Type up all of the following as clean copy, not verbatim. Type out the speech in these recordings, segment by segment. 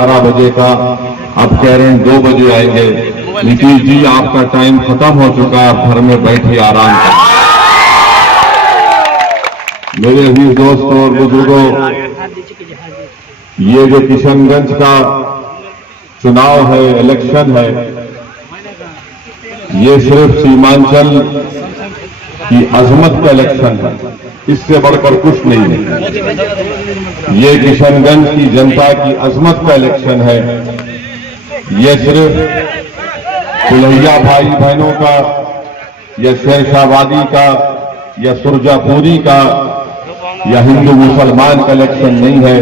11 बजे का, अब कह रहे हैं 2 बजे आएंगे। नीतीश जी आपका टाइम खत्म हो चुका है, आप घर में बैठिए आराम करें। मेरे अजीज दोस्तों और बुजुर्गों, ये जो किशनगंज का चुनाव है, इलेक्शन है, ये सिर्फ सीमांचल की अजमत का इलेक्शन है, इससे बढ़कर कुछ नहीं है। ये किशनगंज की जनता की अजमत का इलेक्शन है। ये सिर्फ सुलहिया भाई बहनों का या शेरशाहबादी का या सुरजापुरी का या हिंदू मुसलमान का इलेक्शन नहीं है।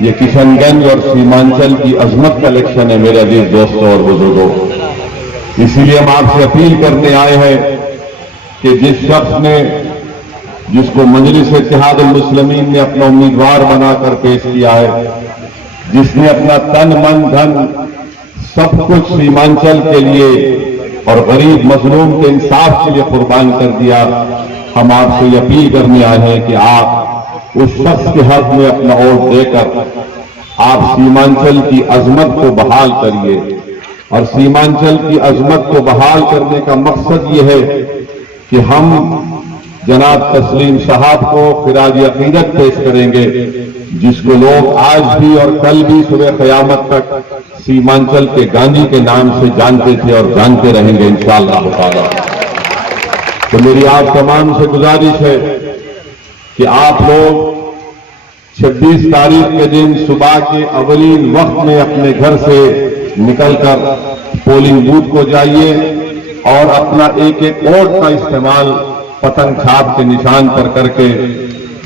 ये किशनगंज और सीमांचल की अजमत का इलेक्शन है मेरे अजीज दोस्तों और बुजुर्गों। इसीलिए हम आपसे अपील करने आए हैं कि जिस शख्स ने, जिसको मजलिस इत्तेहादुल मुस्लिमीन ने अपना उम्मीदवार बनाकर पेश किया है, जिसने अपना तन मन धन सब कुछ सीमांचल के लिए और गरीब मजलूम के इंसाफ के लिए कुर्बान कर दिया, हम आपसे ये अपील करने आए हैं कि आप उस शख्स के हक में अपना वोट देकर आप सीमांचल की अजमत को बहाल करिए। और सीमांचल की अजमत को बहाल करने का मकसद ये है कि हम जनाब तस्लीम साहब को खिराज अकीदत पेश करेंगे, जिसको लोग आज भी और कल भी सुबह क़यामत तक सीमांचल के गांधी के नाम से जानते थे और जानते रहेंगे इंशाअल्लाह ताला। तो मेरी आप तमाम से गुजारिश है कि आप लोग 26 तारीख के दिन सुबह के अवलीन वक्त में अपने घर से निकलकर पोलिंग बूथ को जाइए और अपना एक एक वोट का इस्तेमाल पतंग छाप के निशान पर करके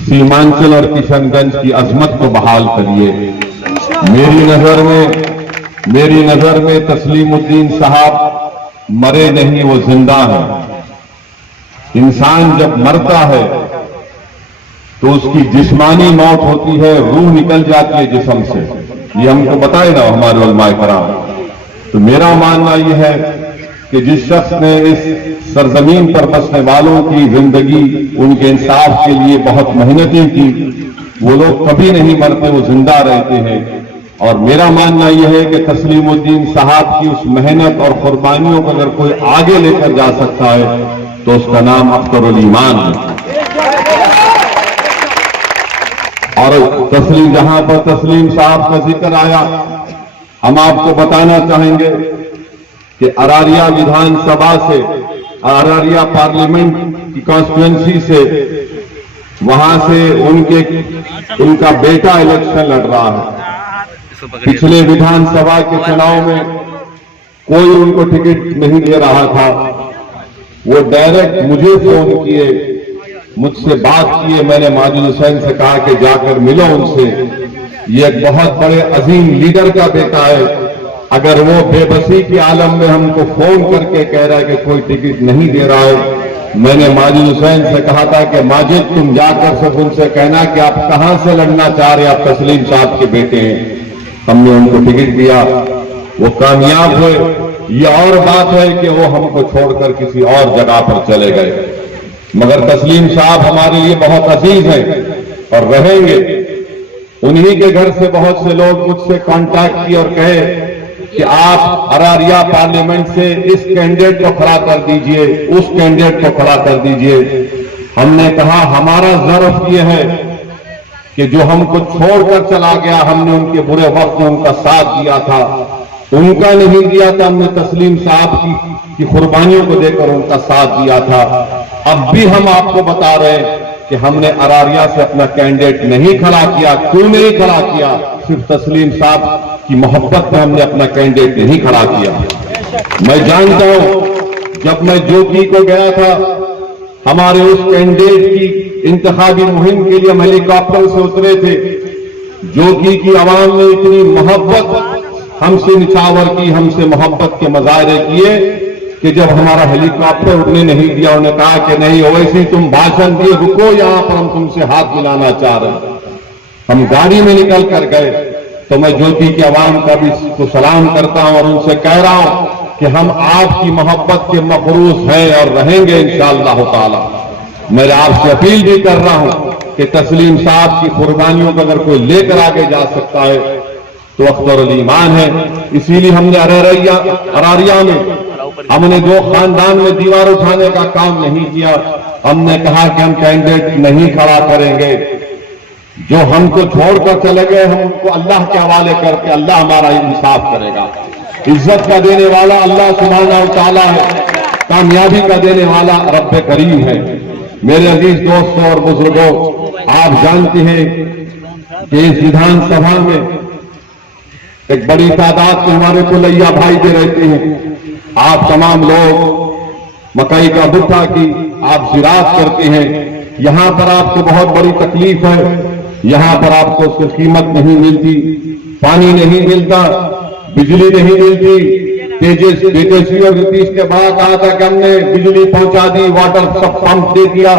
सीमांचल और किशनगंज की अजमत को बहाल करिए। मेरी नजर में तस्लीमुद्दीन साहब मरे नहीं, वो जिंदा है। इंसान जब मरता है तो उसकी जिस्मानी मौत होती है, रूह निकल जाती है जिस्म से। ये हमको बताए ना हमारे उलमाए कराम। तो मेरा मानना यह है कि जिस शख्स ने इस सरजमीन पर बसने वालों की जिंदगी, उनके इंसाफ के लिए बहुत मेहनतें की, वो लोग कभी नहीं मरते, वो जिंदा रहते हैं। और मेरा मानना यह है कि तस्लीमुद्दीन साहब की उस मेहनत और कुर्बानियों को अगर कोई आगे लेकर जा सकता है तो उसका नाम अख्तरुल ईमान है। और जहां पर तस्लीम साहब का जिक्र आया, हम आपको बताना चाहेंगे कि अरारिया विधानसभा से, अरारिया पार्लियामेंट की कॉन्स्टिट्यूएंसी से, वहां से उनका बेटा इलेक्शन लड़ रहा है। पिछले विधानसभा के चुनाव में कोई उनको टिकट नहीं दे रहा था। वो डायरेक्ट मुझे फोन किए, मुझसे बात किए। मैंने माजिद हुसैन से कहा कि जाकर मिलो उनसे। ये एक बहुत बड़े अजीम लीडर का बेटा है। अगर वो बेबसी के आलम में हमको फोन करके कह रहा है कि कोई टिकट नहीं दे रहा है, मैंने माजिद हुसैन से कहा था कि माजिद तुम जाकर सिर्फ उनसे कहना कि आप कहां से लड़ना चाह रहे, आप तस्लीम साहब के बेटे हैं। हमने उनको टिकट दिया, वो कामयाब हुए। ये और बात है कि वो हमको छोड़कर किसी और जगह पर चले गए, मगर तस्लीम साहब हमारे लिए बहुत अजीज हैं और रहेंगे। उन्हीं के घर से बहुत से लोग मुझसे कांटेक्ट किए और कहे कि आप अरारिया पार्लियामेंट से इस कैंडिडेट को खड़ा कर दीजिए, उस कैंडिडेट को खड़ा कर दीजिए। हमने कहा हमारा ज़र्फ ये है कि जो हमको छोड़कर चला गया, हमने उनके बुरे वक्त में उनका साथ दिया था, उनका नहीं दिया था, हमने तस्लीम साहब की कुर्बानियों को देकर उनका साथ दिया था। अब भी हम आपको बता रहे हैं कि हमने अरारिया से अपना कैंडिडेट नहीं खड़ा किया। क्यों नहीं खड़ा किया? सिर्फ तस्लीम साहब की मोहब्बत में हमने अपना कैंडिडेट नहीं खड़ा किया। मैं जानता हूं, जब मैं जोगी को गया था, हमारे उस कैंडिडेट की इंतखाबी मुहिम के लिए हम हेलीकॉप्टर से उतरे थे। जोगी की आवाम ने इतनी मोहब्बत हमसे निछावर की, हमसे मोहब्बत के मजाहरे किए कि जब हमारा हेलीकॉप्टर उड़ने नहीं दिया, उन्होंने कहा कि नहीं ओवैसी तुम भाषण दिए, रुको यहां पर, हम तुमसे हाथ मिलाना चाह रहे हैं। हम गाड़ी में निकल कर गए। तो मैं ज्योति की आवाम का भी को सलाम करता हूं और उनसे कह रहा हूं कि हम आपकी मोहब्बत के मखरूस हैं और रहेंगे इंशाअल्लाह ताला। मैं आपसे अपील भी कर रहा हूं कि तस्लीम साहब की कुर्बानियों को अगर कोई लेकर आगे जा सकता है तो अख्तरुल ईमान है। इसीलिए हमने अरारिया में हमने दो खानदान में दीवार उठाने का काम नहीं किया। हमने कहा कि हम कैंडिडेट नहीं खड़ा करेंगे, जो हमको छोड़कर चले गए हम उनको अल्लाह के हवाले करके अल्लाह हमारा इंसाफ करेगा। इज्जत का देने वाला अल्लाह सुब्हानहू व तआला है, कामयाबी का देने वाला रब्बे करीम है। मेरे अजीज दोस्तों और बुजुर्गों, आप जानते हैं कि इस विधानसभा में एक बड़ी तादाद में हमारे कुलैया भाई भी रहते हैं। आप तमाम लोग मकई का भुट्टा की आप जिरात करते हैं। यहां पर आपको बहुत बड़ी तकलीफ है, यहां पर आपको उसकी कीमत नहीं मिलती, पानी नहीं मिलता, बिजली नहीं मिलती। तेजस्वी और नीतीश के बाद कहा था कि हमने बिजली पहुंचा दी, वाटर सब पंप दे दिया,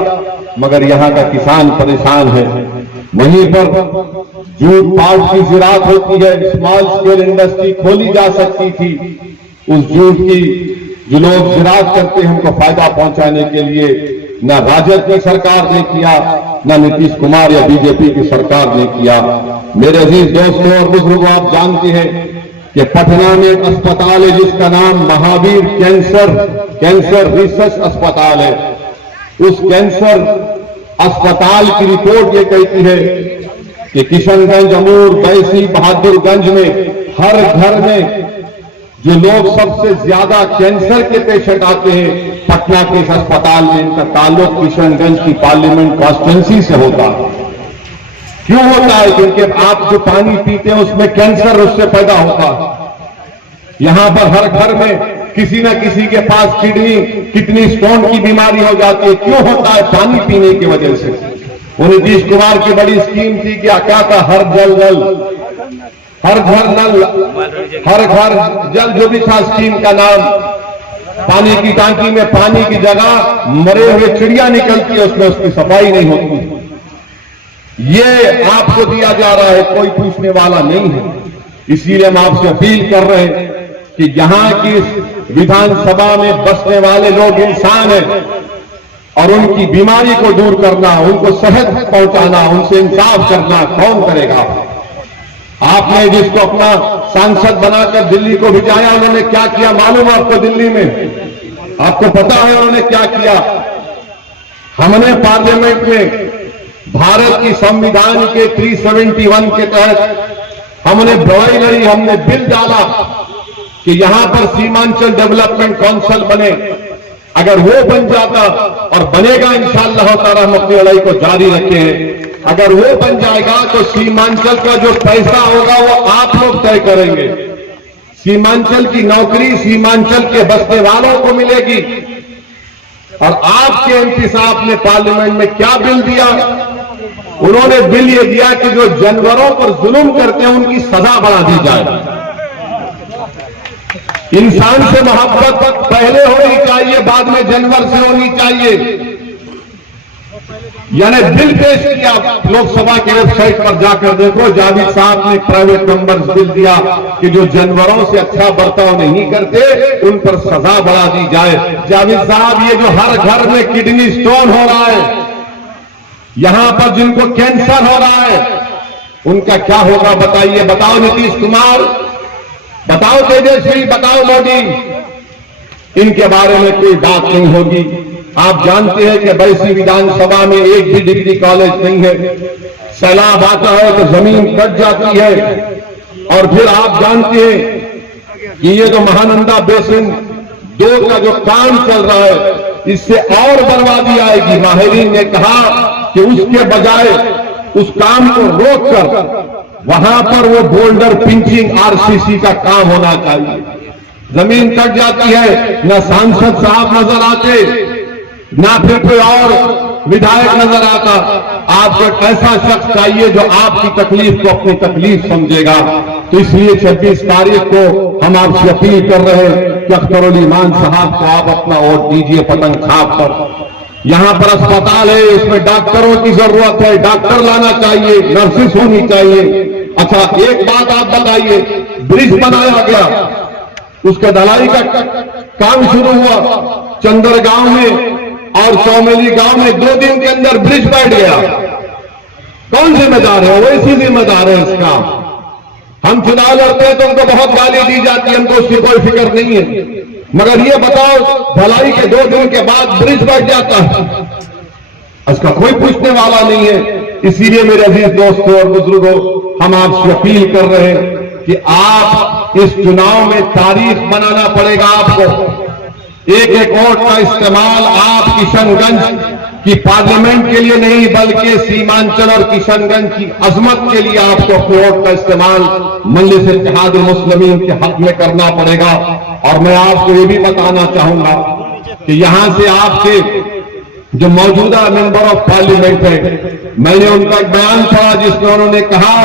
मगर यहां का किसान परेशान है। वहीं पर जूट पाट की जिरात होती है, स्मॉल स्केल इंडस्ट्री खोली जा सकती थी। उस जूट की जो लोग जिरात करते हैं उनको फायदा पहुंचाने के लिए न राजद की सरकार ने किया, न नीतीश कुमार या बीजेपी की सरकार ने किया। मेरे अजीज दोस्तों और बुजुर्गों, आप जानते हैं कि पटना में एक अस्पताल है जिसका नाम महावीर कैंसर रिसर्च अस्पताल है। उस कैंसर अस्पताल की रिपोर्ट ये कहती है कि किशनगंज, अमूर, बैसी, बहादुरगंज में हर घर में जो लोग सबसे ज्यादा कैंसर के पेशेंट आते हैं, पटना के इस अस्पताल में इनका ताल्लुक किशनगंज की पार्लियामेंट कॉन्स्टिट्यूंसी से होता है। क्यों होता है? क्योंकि आप जो पानी पीते हैं उसमें कैंसर उससे पैदा होता है। यहां पर हर घर में किसी न किसी के पास किडनी स्टोन की बीमारी हो जाती है। क्यों होता है? पानी पीने की वजह से। वो नीतीश कुमार की बड़ी स्कीम थी कि क्या था, हर घर जल, जो भी था स्कीम का नाम। पानी की टांकी में पानी की जगह मरे हुए चिड़िया निकलती है, उसमें उसकी सफाई नहीं होती। ये आपको दिया जा रहा है, कोई पूछने वाला नहीं है। इसीलिए हम आपसे अपील कर रहे हैं कि यहां की विधानसभा में बसने वाले लोग इंसान हैं और उनकी बीमारी को दूर करना, उनको सेहत पहुंचाना, उनसे इंसाफ करना कौन करेगा? आपने जिसको अपना सांसद बनाकर दिल्ली को भिजाया, उन्होंने क्या किया मालूम आपको? दिल्ली में आपको पता है उन्होंने क्या किया? हमने पार्लियामेंट में भारत की संविधान के 371 के तहत हमने लड़ाई लड़ी, हमने बिल डाला कि यहां पर सीमांचल डेवलपमेंट काउंसिल बने। अगर वो बन जाता, और बनेगा इंशाअल्लाह ताला, हम अपनी लड़ाई को जारी रखे हैं। अगर वो बन जाएगा तो सीमांचल का जो पैसा होगा वो आप लोग तय करेंगे। सीमांचल की नौकरी सीमांचल के बसने वालों को मिलेगी। और आपके एमपी साहब ने पार्लियामेंट में क्या बिल दिया? उन्होंने बिल ये दिया कि जो जानवरों पर जुल्म करते हैं उनकी सजा बढ़ा दी जाए। इंसान से मोहब्बत पहले होनी चाहिए, बाद में जानवर से होनी चाहिए। यानी बिल पेश किया, लोकसभा की वेबसाइट पर जाकर देखो, जावेद साहब ने प्राइवेट नंबर बिल दिया कि जो जानवरों से अच्छा बर्ताव नहीं करते उन पर सजा बढ़ा दी जाए। जावेद साहब, ये जो हर घर में किडनी स्टोन हो रहा है, यहां पर जिनको कैंसर हो रहा है, उनका क्या होगा बताइए? बताओ नीतीश कुमार, बताओ तेजस्वी, बताओ मोदी, इनके बारे में कोई बात नहीं होगी। आप जानते हैं कि बैसी विधानसभा में एक भी डिग्री कॉलेज नहीं है। सैलाब आता है तो जमीन कट जाती है। और फिर आप जानते हैं कि ये जो महानंदा बेसिन 2 का जो काम चल रहा है, इससे और बर्बादी आएगी। माहिरीन ने कहा कि उसके बजाय उस काम को रोककर वहां पर वो बोल्डर पिंचिंग आरसीसी का काम होना चाहिए। जमीन कट जाती है, न सांसद साहब नजर आते, ना फिर कोई और विधायक नजर आता। आपको एक ऐसा शख्स चाहिए जो आपकी तकलीफ को अपनी तकलीफ समझेगा। तो इसलिए 26 तारीख को हम आपसे अपील कर रहे हैं कि अख्तरुल ईमान साहब को आप अपना वोट दीजिए पतंग छाप पर। यहां पर अस्पताल है, इसमें डॉक्टरों की जरूरत है, डॉक्टर लाना चाहिए, नर्सेस होनी चाहिए। अच्छा, एक बात आप बताइए, ब्रिज बनाया गया, उसका ढलाई का काम शुरू हुआ चंदरगांव में और चौमेली गांव में 2 दिन के अंदर ब्रिज बैठ गया। कौन जिम्मेदार है? वैसी जिम्मेदार है इसका। हम चुनाव लड़ते हैं तो उनको बहुत गाली दी जाती है, हमको उसकी कोई फिक्र नहीं है। मगर ये बताओ, भलाई के 2 दिन के बाद ब्रिज बैठ जाता है, उसका कोई पूछने वाला नहीं है। इसीलिए मेरे अजीज दोस्तों और बुजुर्गों, हम आपसे अपील कर रहे हैं कि आप इस चुनाव में तारीख बनाना पड़ेगा आपको। एक एक वोट का इस्तेमाल आप किशनगंज की पार्लियामेंट के लिए नहीं, बल्कि सीमांचल और किशनगंज की अजमत के लिए आपको अपने वोट का इस्तेमाल मजलिस इत्तेहाद मुस्लिमीन के हक में करना पड़ेगा। और मैं आपको ये भी बताना चाहूंगा कि यहां से आपके जो मौजूदा मेंबर ऑफ पार्लियामेंट है, मैंने उनका एक बयान पढ़ा जिसमें उन्होंने कहा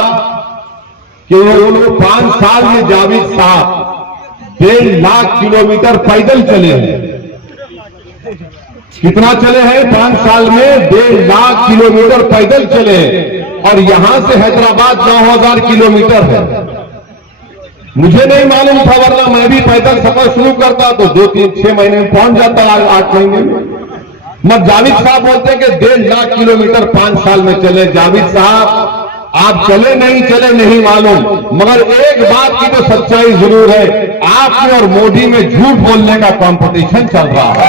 कि उन्होंने 5 साल में जावेद साहब 1.5 लाख किलोमीटर पैदल चले हैं। कितना चले हैं? 5 साल में 1.5 लाख किलोमीटर पैदल चले हैं। और यहां से हैदराबाद 9000 किलोमीटर है। मुझे नहीं मालूम था, वरना मैं भी पैदल सफर शुरू करता तो 2, 3, 6 महीने में पहुंच जाता, 8 महीने में। मगर जावेद साहब बोलते हैं कि 1.5 लाख किलोमीटर 5 साल में चले। जावेद साहब, आप चले नहीं मालूम, मगर एक बात की तो सच्चाई जरूर है, आप में और मोदी में झूठ बोलने का कंपटीशन चल रहा है।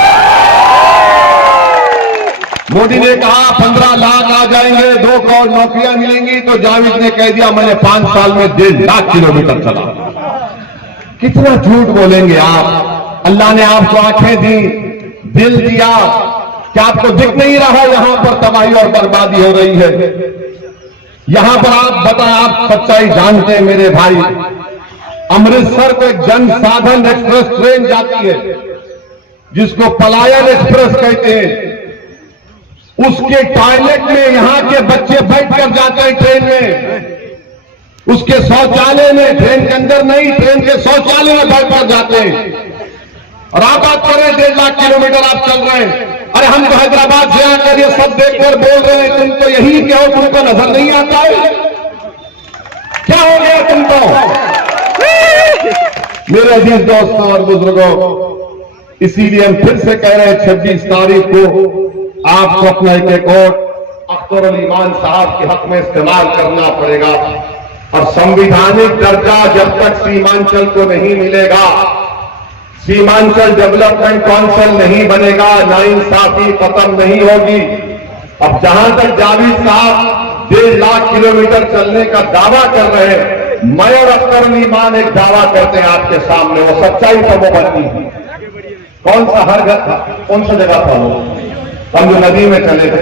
मोदी ने कहा 15 लाख आ जाएंगे, 2 करोड़ नौकरियां मिलेंगी, तो जावेद ने कह दिया मैंने 5 साल में 1.5 लाख किलोमीटर चला। कितना झूठ बोलेंगे आप? अल्लाह ने आपको आंखें दी, दिल दिया, क्या आपको दिख नहीं रहा यहां पर तबाही और बर्बादी हो रही है? यहां पर आप सच्चाई जानते हैं मेरे भाई। अमृतसर को एक जनसाधन एक्सप्रेस ट्रेन जाती है जिसको पलायन एक्सप्रेस कहते हैं। उसके टॉयलेट में यहां के बच्चे बैठकर जाते हैं ट्रेन में। उसके शौचालय में, ट्रेन के अंदर नहीं, ट्रेन के शौचालय में बैठकर जाते हैं। और आप बात कर रहे हैं 1.5 लाख किलोमीटर आप चल रहे हैं। अरे हम तो हैदराबाद से आकर ये सब देखकर बोल रहे हैं, तुम तो यही क्या हो, तुमको नजर नहीं आता है? क्या हो गया तुमको? मेरे अजीज दोस्तों और बुजुर्गों, इसीलिए हम फिर से कह रहे हैं 26 तारीख को आपको अपना एक वोट अख्तर ईमान साहब के हक में इस्तेमाल करना पड़ेगा। और संवैधानिक दर्जा जब तक सीमांचल को नहीं मिलेगा, सीमांचल डेवलपमेंट काउंसिल नहीं बनेगा, नाइंसाफी खत्म नहीं होगी। अब जहां तक जावेद साहब 1.5 लाख किलोमीटर चलने का दावा कर रहे हैं, मैं और अख्तर ईमान एक दावा करते हैं आपके सामने, वो सच्चाई पर वो बनती है। कौन सा हर घर था, कौन सा जगह था वो? हम जो नदी में चले थे,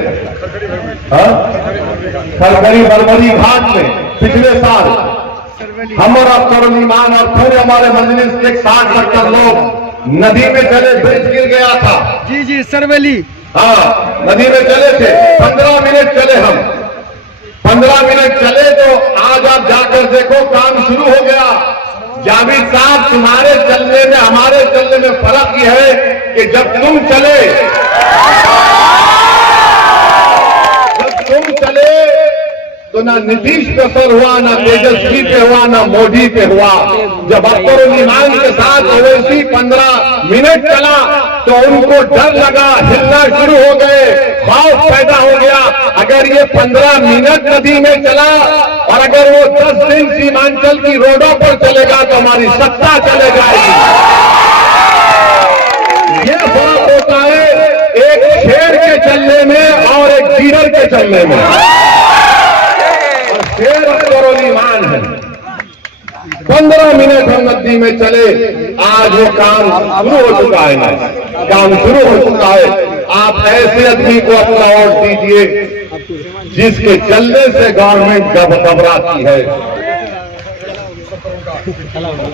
सरकरी बरबरी घाट में पिछले साल हम और अख्तर ईमान और पूरे हमारे मजलिस के 60-70 लोग नदी में चले, ब्रिज गिर गया था। जी सरवेली, हाँ, नदी में चले थे। 15 मिनट चले हम, 15 मिनट चले तो आज आप जाकर देखो काम शुरू हो गया। जावेद साहब, तुम्हारे चलने में हमारे चलने में फर्क यह है कि जब तुम चले तो ना नीतीश पे असर हुआ, ना तेजस्वी पे हुआ, ना मोदी पे हुआ। जब अख्तर ईमान के साथ ओवैसी 15 मिनट चला तो उनको डर लगा, हिलना शुरू हो गए, खौफ पैदा हो गया। अगर ये 15 मिनट नदी में चला और अगर वो 10 दिन सीमांचल की रोडों पर चलेगा तो हमारी सत्ता चले जाएगी। ये फर्क होता है एक शेर के चलने में और एक गिरर के चलने में। शेर अख्तर ईमान है। 15 मिनट हम नदी में चले, आज वो काम शुरू हो चुका है ना, काम शुरू हो चुका है। आप ऐसे आदमी को अपना वोट दीजिए जिसके चलने से गवर्नमेंट घबराती है।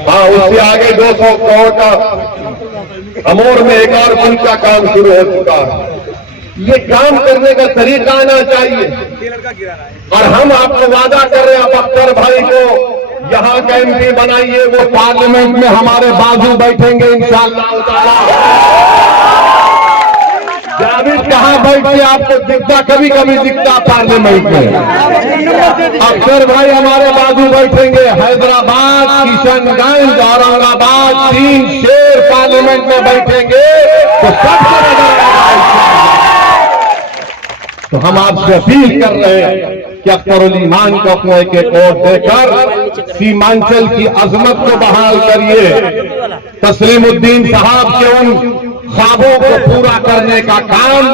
हाँ, उससे आगे 200 करोड़ का अमोर में एक और पुल का काम शुरू हो चुका है। ये काम करने का तरीका आना चाहिए। और हम आपको वादा कर रहे हैं, आप अख्तर भाई को यहां का एमपी बनाइए, वो पार्लियामेंट में हमारे बाजू बैठेंगे इंशाअल्लाह ताला। जावेद कहां बैठे आपको दिखता? कभी कभी दिखता पार्लियामेंट में। अख्तर भाई हमारे बाजू बैठेंगे। हैदराबाद, किशनगंज, औरंगाबाद 3 शेर पार्लियामेंट में बैठेंगे तो सबसे नजर आएगा। तो हम आपसे अपील कर रहे हैं कि अख्तर ईमान को अपना एक वोट देकर सीमांचल की अजमत को बहाल करिए। तस्लीमुद्दीन साहब के उन ख्वाबों को पूरा करने का काम,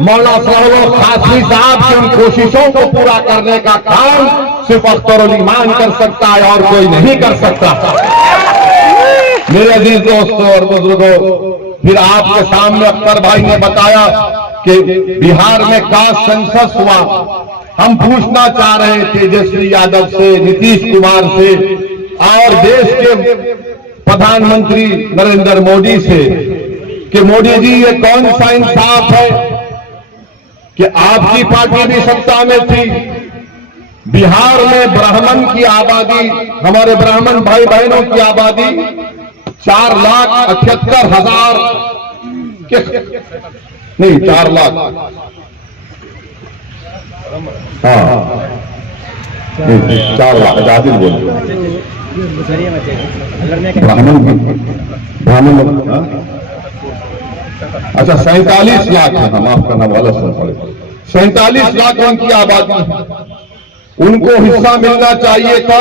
मौला सरोवर कासमी साहब की उन कोशिशों को पूरा करने का काम सिर्फ अख्तरुल ईमान कर सकता है और कोई नहीं कर सकता। मेरे अजीज दोस्तों और बुजुर्गों, फिर आपके सामने अख्तर भाई ने बताया कि बिहार में कास्ट सेंसस हुआ। हम पूछना चाह रहे हैं तेजस्वी यादव से, नीतीश कुमार से और देश के प्रधानमंत्री नरेंद्र मोदी से कि मोदी जी ये कौन सा इंसाफ है कि आपकी पार्टी भी सत्ता में थी, बिहार में ब्राह्मण की आबादी, हमारे ब्राह्मण भाई बहनों की आबादी 4,78,000 के नहीं 4 लाख, हाँ 4 लाख आजादी बोल ब्राह्मण अच्छा 47 लाख है, हम आपका नाम वाला सुन पड़े 47 लाख उनकी आबादी है। उनको हिस्सा मिलना चाहिए था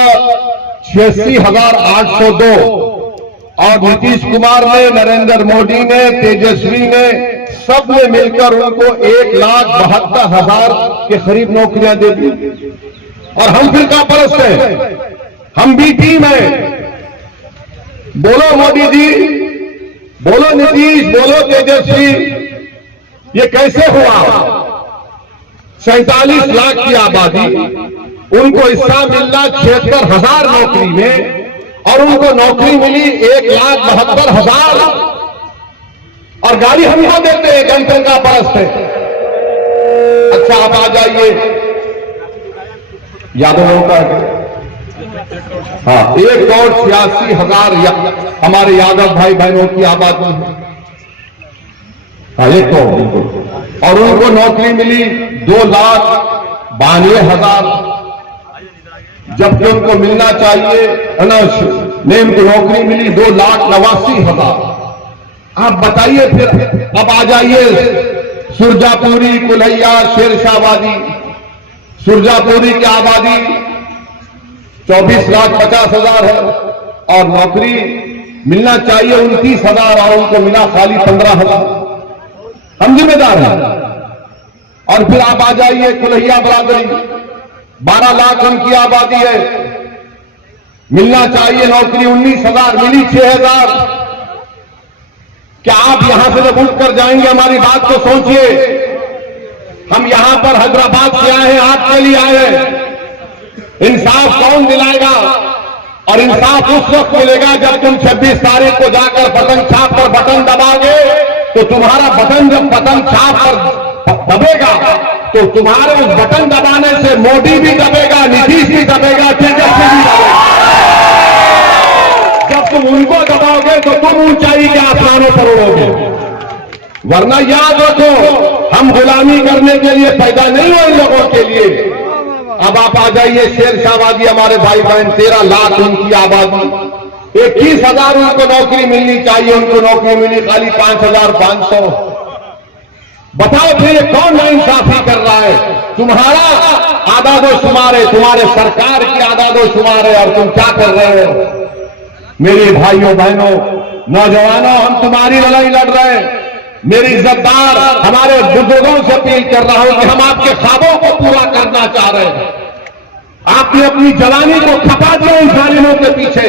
86,802 और नीतीश कुमार ने, नरेंद्र मोदी ने, तेजस्वी ने, सब ने मिलकर उनको 1,72,000 के करीब नौकरियां दे दी। और हम फिरका परस्त हैं, हम भी टीम है। बोलो मोदी जी, बोलो नीतीश, बोलो तेजस्वी, ये कैसे हुआ? 47 लाख की आबादी, उनको हिस्सा मिलना 76,000 नौकरी में और उनको नौकरी मिली 1,72,000 और गाड़ी हमको देते हैं, जनता परस्त है। अच्छा आप आ जाइए यादवों का, हाँ 1,86,000 हमारे यादव भाई बहनों की आबादी है, हाँ 1 करोड़ बिल्कुल। और उनको नौकरी मिली 2,92,000 जबकि उनको मिलना चाहिए ने उनको नौकरी मिली 2,89,000। आप बताइए फिर अब आ जाइए सुरजापुरी, कुल्हैया, शेरशाहबादी। सुरजापुरी की आबादी 24,50,000 है और नौकरी मिलना चाहिए 29,000 और उनको मिला खाली 15,000। हम जिम्मेदार हैं। और फिर आप आ जाइए कुल्हैया बरादरी, 12 लाख उनकी आबादी है, मिलना चाहिए नौकरी 19,000, मिली 6,000। क्या आप यहां से जब उठ कर जाएंगे, हमारी बात को सोचिए। हम यहां पर हैदराबाद से आए हैं, आपके लिए आए हैं। इंसाफ कौन दिलाएगा? और इंसाफ उस वक्त मिलेगा जब तुम 26 तारीख को जाकर बटन छाप पर बटन दबाओगे, तो तुम्हारा बटन जब बटन छाप पर दबेगा तो तुम्हारे उस बटन दबाने से मोदी भी दबेगा, नीतीश भी दबेगा, तेजस्वी भी दबेगा। जब तुम उनको दबाओगे तो तुम ऊंचाई के आसमानों पर उड़ोगे। वरना याद रखो, हम गुलामी करने के लिए पैदा नहीं हुए इन लोगों के लिए। अब आप आ जाइए शेरशाहबादी, हमारे भाई बहन 13 लाख उनकी आबादी, 21,000 उनको नौकरी मिलनी चाहिए, उनको नौकरी मिली खाली 5,500। बताओ फिर कौन नाइंसाफी कर रहा है? तुम्हारा आदादोशुमार है, तुम्हारे सरकार की आदादोशुमार है और तुम क्या कर रहे हो? मेरे भाइयों बहनों, नौजवानों, हम तुम्हारी लड़ाई लड़ रहे हैं। मेरी इज्जतदार हमारे बुजुर्गों से अपील कर रहा हूं कि हम आपके ख्वाबों को पूरा करना चाह रहे हैं। आपने अपनी जवानी को खपा दिया इन जालिमों के पीछे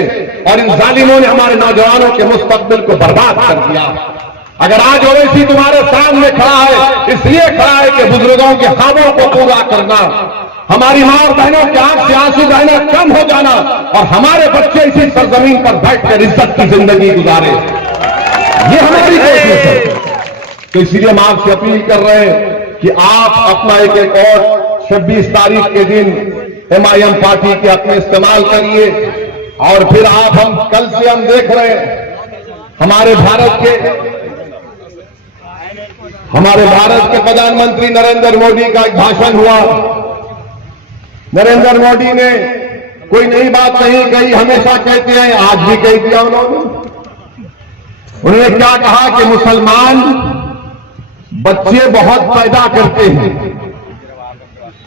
और इन जालिमों ने हमारे नौजवानों के मुस्तकबिल को बर्बाद कर दिया। अगर आज ओवैसी तुम्हारे सामने खड़ा है, इसलिए खड़ा है कि बुजुर्गों के ख्वाबों को पूरा करना, हमारी मां और बहनों के आंख से आंसू बहना कम हो जाना और हमारे बच्चे इसी सरजमीन पर बैठकर इज्जत की जिंदगी गुजारे, ये हमारी कोशिश है। तो इसलिए हम आपसे अपील कर रहे हैं कि आप अपना एक और 26 तारीख के दिन MIM पार्टी के अपने इस्तेमाल करिए। और फिर आप, हम कल से हम देख रहे हैं हमारे भारत के प्रधानमंत्री नरेंद्र मोदी का एक भाषण हुआ। नरेंद्र मोदी ने कोई नई बात नहीं कही, हमेशा कहते हैं, आज भी कह दिया उन्होंने। उन्होंने क्या कहा कि मुसलमान बच्चे बहुत पैदा करते हैं।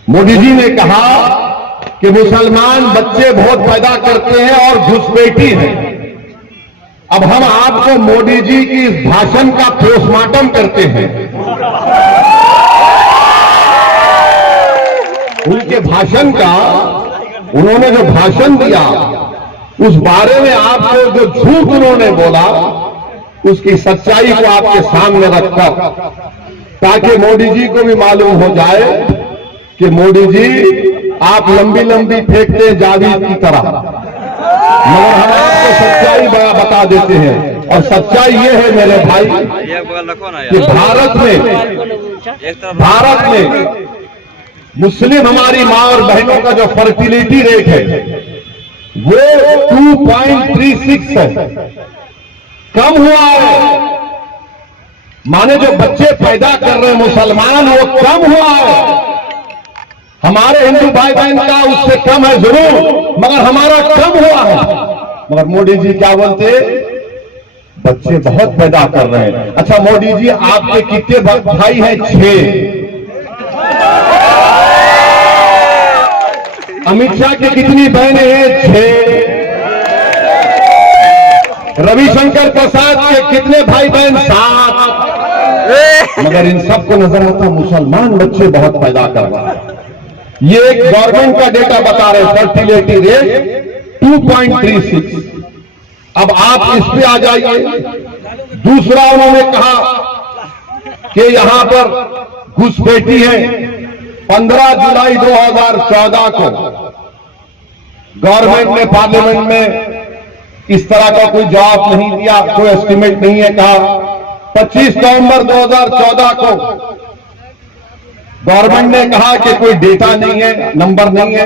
मोदी जी ने कहा कि मुसलमान बच्चे बहुत पैदा करते हैं और घुसपैठी है। अब हम आपको मोदी जी की इस भाषण का पोस्टमार्टम करते हैं। उनके भाषण का, उन्होंने जो भाषण दिया उस बारे में आपको जो झूठ उन्होंने बोला उसकी सच्चाई को आपके सामने रखकर, ताकि मोदी जी को भी मालूम हो जाए कि मोदी जी आप लंबी लंबी फेंकते जावीद की तरह, मगर हम आपको सच्चाई बता देते हैं। और सच्चाई ये है मेरे भाई कि भारत में मुस्लिम हमारी मां और बहनों का जो फर्टिलिटी रेट है वो 2.36 है, कम हुआ है। माने जो बच्चे पैदा कर रहे हैं मुसलमान वो कम हुआ है। हमारे हिंदू भाई बहन का उससे कम है जरूर, मगर हमारा कम हुआ है। मगर मोदी जी क्या बोलते, बच्चे बहुत पैदा कर रहे हैं। अच्छा मोदी जी आपके कितने भाई हैं? 6। अमित शाह की कितनी बहनें हैं? 6। रविशंकर प्रसाद के कितने भाई बहन? 7। मगर इन सबको नजर आता मुसलमान बच्चे बहुत पैदा कर रहा है। ये एक गवर्नमेंट का डेटा बता रहे, फर्टिलिटी रेट 2.36। अब आप इस पे आ जाइए। दूसरा उन्होंने कहा कि यहां पर घुसपैठी है। 15 जुलाई 2014 को गवर्नमेंट ने पार्लियामेंट में इस तरह का कोई जवाब नहीं दिया, कोई एस्टिमेट नहीं है। कहा 25 नवंबर 2014 को गवर्नमेंट ने कहा कि कोई डेटा नहीं है, नंबर नहीं है।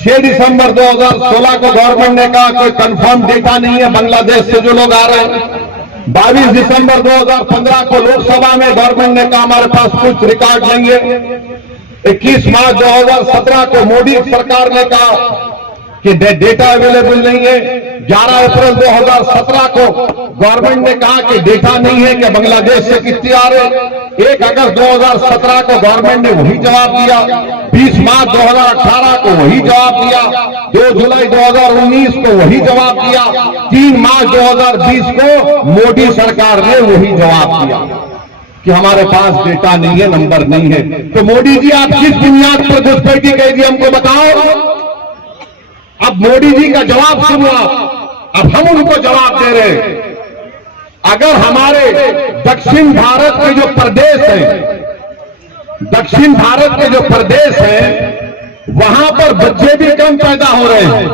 6 दिसंबर 2016 को गवर्नमेंट ने कहा कोई कंफर्म डेटा नहीं है बांग्लादेश से जो लोग आ रहे हैं। 22 दिसंबर 2015 को लोकसभा में गवर्नमेंट ने कहा हमारे पास कुछ रिकॉर्ड नहीं है। 21 मार्च 2017 को मोदी सरकार ने कहा कि डेटा अवेलेबल नहीं है। 11 अप्रैल 2017 को गवर्नमेंट ने कहा कि डेटा नहीं है कि बांग्लादेश से कितने आ रहे। 1 अगस्त 2017 को गवर्नमेंट ने वही जवाब दिया। 20 मार्च 2018 को वही जवाब दिया। 2 जुलाई 2019 को वही जवाब दिया। 3 मार्च 2020 को मोदी सरकार ने वही जवाब दिया कि हमारे पास डेटा नहीं है, नंबर नहीं है। तो मोदी जी आप किस बुनियाद पर घुसपैठी कह दी हमको बताओ। अब मोदी जी का जवाब सुनो आप, अब हम उनको जवाब दे रहे हैं। अगर हमारे दक्षिण भारत के जो प्रदेश हैं, दक्षिण भारत के जो प्रदेश हैं वहां पर बच्चे भी कम पैदा हो रहे हैं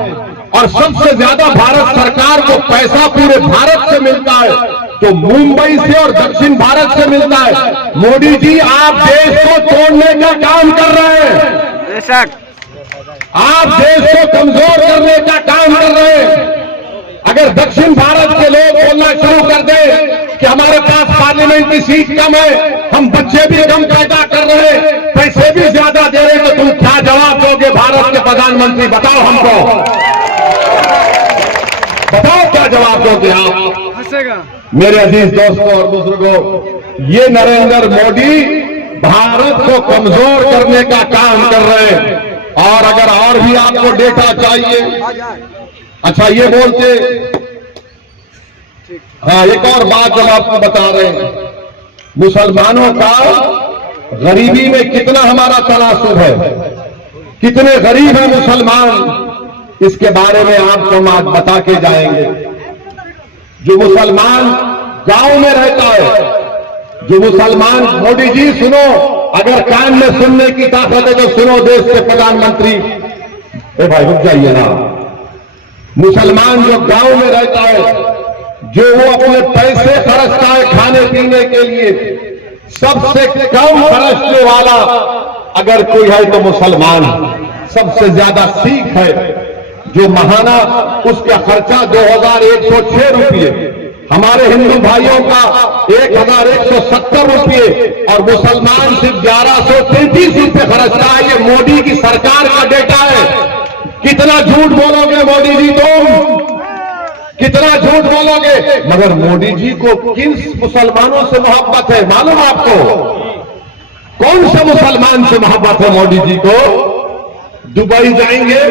और सबसे ज्यादा भारत सरकार को पैसा पूरे भारत से मिलता है तो मुंबई से और दक्षिण भारत से मिलता है। मोदी जी आप देश को तोड़ने का काम कर रहे हैं, बेशक आप देश को कमजोर करने का काम कर रहे हैं। अगर दक्षिण भारत के लोग बोलना शुरू कर दे कि हमारे पास पार्लियामेंट की सीट कम है, हम बच्चे भी कम पैदा कर रहे हैं, पैसे भी ज्यादा दे रहे हैं, तो तुम क्या जवाब दोगे भारत के प्रधानमंत्री? बताओ हमको, बताओ क्या जवाब दोगे आप? मेरे अजीज दोस्तों और बुजुर्गों, ये नरेंद्र मोदी भारत को कमजोर करने का काम कर रहे हैं। और अगर और भी आपको डेटा चाहिए, अच्छा ये बोलते, हाँ एक और बात जब आपको बता रहे हैं, मुसलमानों का गरीबी में कितना हमारा तनासुब है, कितने गरीब है मुसलमान, इसके बारे में आपको हम आज बता के जाएंगे। जो मुसलमान गांव में रहता है, जो मुसलमान, मोदी जी सुनो, अगर कान में सुनने की ताकत है तो सुनो देश के प्रधानमंत्री। ए भाई रुक जाइए ना। मुसलमान जो गांव में रहता है, जो वो अपने पैसे खर्चता है खाने पीने के लिए, सबसे कम खर्चने वाला अगर कोई है तो मुसलमान। सबसे ज्यादा सिख है जो महाना उसका खर्चा 2106 रुपये, हमारे हिंदू भाइयों का 1170 रुपये और मुसलमान सिर्फ 1133 रुपये खर्चता है। ये मोदी की सरकार का डेटा है। कितना झूठ बोलोगे मोदी जी, तुम कितना झूठ बोलोगे? मगर मोदी जी को किन मुसलमानों से मोहब्बत है मालूम आपको? कौन से मुसलमान से मोहब्बत है मोदी जी को? दुबई जाएंगे,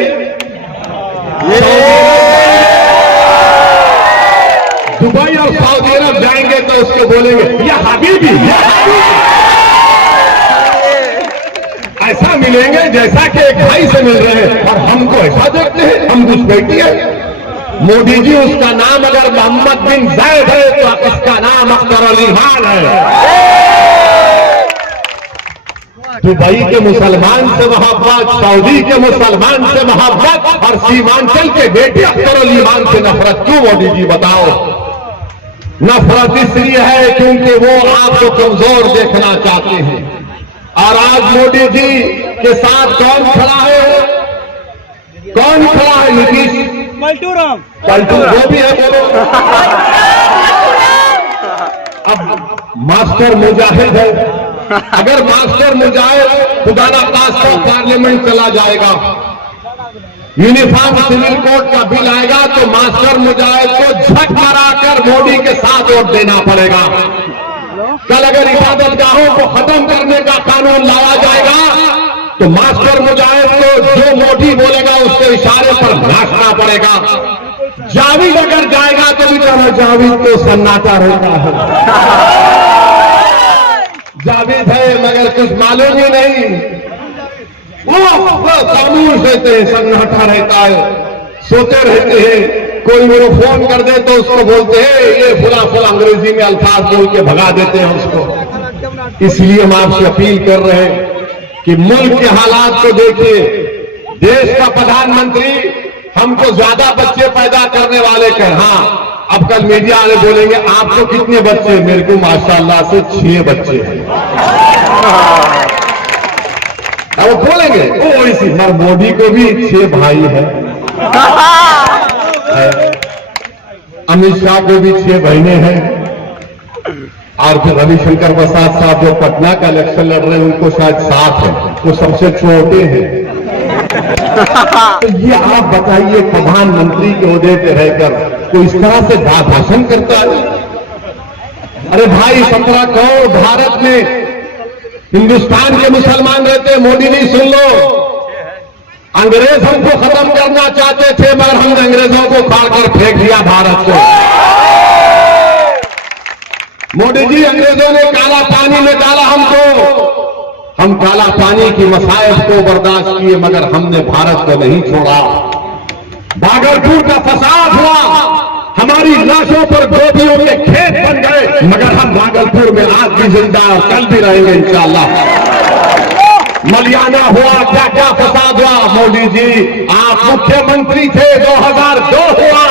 दुबई और सऊदी अरब जाएंगे तो उसको बोलेंगे या हबीबी, ऐसा मिलेंगे जैसा कि एक भाई से मिल रहे हैं, और हमको ऐसा देखते हैं हम घुसपैठी है। मोदी जी उसका नाम अगर मोहम्मद बिन जायद है तो इसका नाम अख्तर अली खान है। दुबई के मुसलमान से मोहब्बत, सऊदी के मुसलमान से मोहब्बत, और सीमांचल के बेटे अख्तर अली खान से नफरत क्यों मोदी जी बताओ? नफरत इसलिए है क्योंकि वो आपको कमजोर देखना चाहते हैं। और आज मोदी जी के साथ कौन खड़ा है? कौन खड़ा है? नीतीश पलटूराम, पलटू वो भी है, बोलो। अब मास्टर मुजाहिद है, अगर मास्टर मुजाहिद खुदा ना खास्ता पार्लियामेंट चला जाएगा, यूनिफॉर्म सिविल कोड का बिल आएगा तो मास्टर मुजाहिद को झक माराकर मोदी के साथ वोट देना पड़ेगा। कल अगर इबादतगाहों को खत्म करने का कानून लाया जाएगा तो मास्टर मुजाहिद को जो मोदी बोलेगा उसके इशारे पर नाचना पड़ेगा। जावेद अगर जाएगा तो बेचारा जावेद को सन्नाटा रहता है। जावेद है मगर कुछ मालूम ही नहीं, वो खामोश रहते हैं, सन्नाटा रहता है, सोते रहते हैं। कोई वो फोन कर दे तो उसको बोलते हैं ये फुला अंग्रेजी में अल्फाज बोल के भगा देते हैं उसको। इसलिए हम आपसे अपील कर रहे हैं कि मुल्क के हालात को देखिए। देश का प्रधानमंत्री हमको ज्यादा बच्चे पैदा करने वाले कह, हाँ अब कल मीडिया वाले बोलेंगे आपको कितने बच्चे? मेरे को माशाल्लाह से 6 बच्चे हैं। अब वो बोलेंगे ओ इसी मर मोदी को भी 6 भाई है, अमित शाह को भी 6 बहनें हैं, और फिर रविशंकर प्रसाद साहब जो पटना का इलेक्शन लड़ रहे हैं उनको शायद 7 है, वो सबसे छोटे हैं। तो ये आप बताइए प्रधानमंत्री के ओहदे पे रहकर कोई इस तरह से भाषण करता है? अरे भाई 17 करोड़ भारत में हिंदुस्तान के मुसलमान रहते। मोदी जी सुन लो, अंग्रेज हमको खत्म करना चाहते थे मगर हमने अंग्रेजों को फाड़ कर फेंक दिया भारत को। मोदी जी अंग्रेजों ने काला पानी में डाला हमको, हम काला पानी की मसाइब को बर्दाश्त किए मगर हमने भारत को नहीं छोड़ा। भागलपुर का फसाद हुआ, हमारी लाशों पर गोभियों के खेत बन गए मगर हम भागलपुर में आज भी जिंदा और कल भी रहेंगे इंशाअल्लाह। मलियाना हुआ, क्या क्या फसाद हुआ। मोदी जी आप मुख्यमंत्री थे, 2002 हुआ,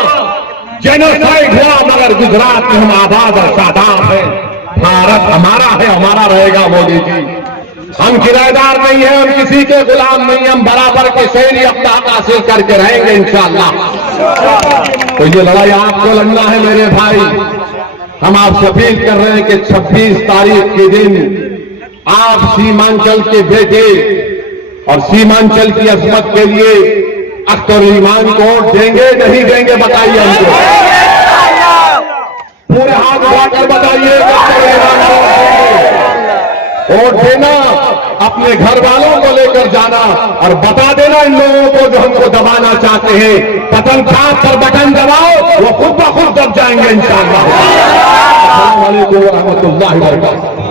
जेनोसाइड हुआ मगर गुजरात में हम आबाद और शादाब है। भारत हमारा है, हमारा रहेगा। मोदी जी हम किराएदार नहीं है, हम किसी के गुलाम नहीं, हम बराबर के शहरी अपना हक हासिल करके रहेंगे इंशाअल्लाह। तो ये लड़ाई आपको लड़ना है मेरे भाई। हम आपसे अपील कर रहे हैं कि 26 तारीख के दिन आप सीमांचल के बेटे और सीमांचल की अजमत के लिए अख्तर अली खान को वोट देंगे नहीं देंगे बताइए हमको। पूरे हाथ उठाकर बताइए वोट देना, अपने घर वालों को लेकर जाना और बता देना इन लोगों को जो हमको दबाना चाहते हैं, बटन छाप पर बटन दबाओ, वो खुद ब खुद दब जाएंगे इंशाअल्लाह। अस्सलाम वालेकुम व रहमतुल्लाहि व बरकातहू।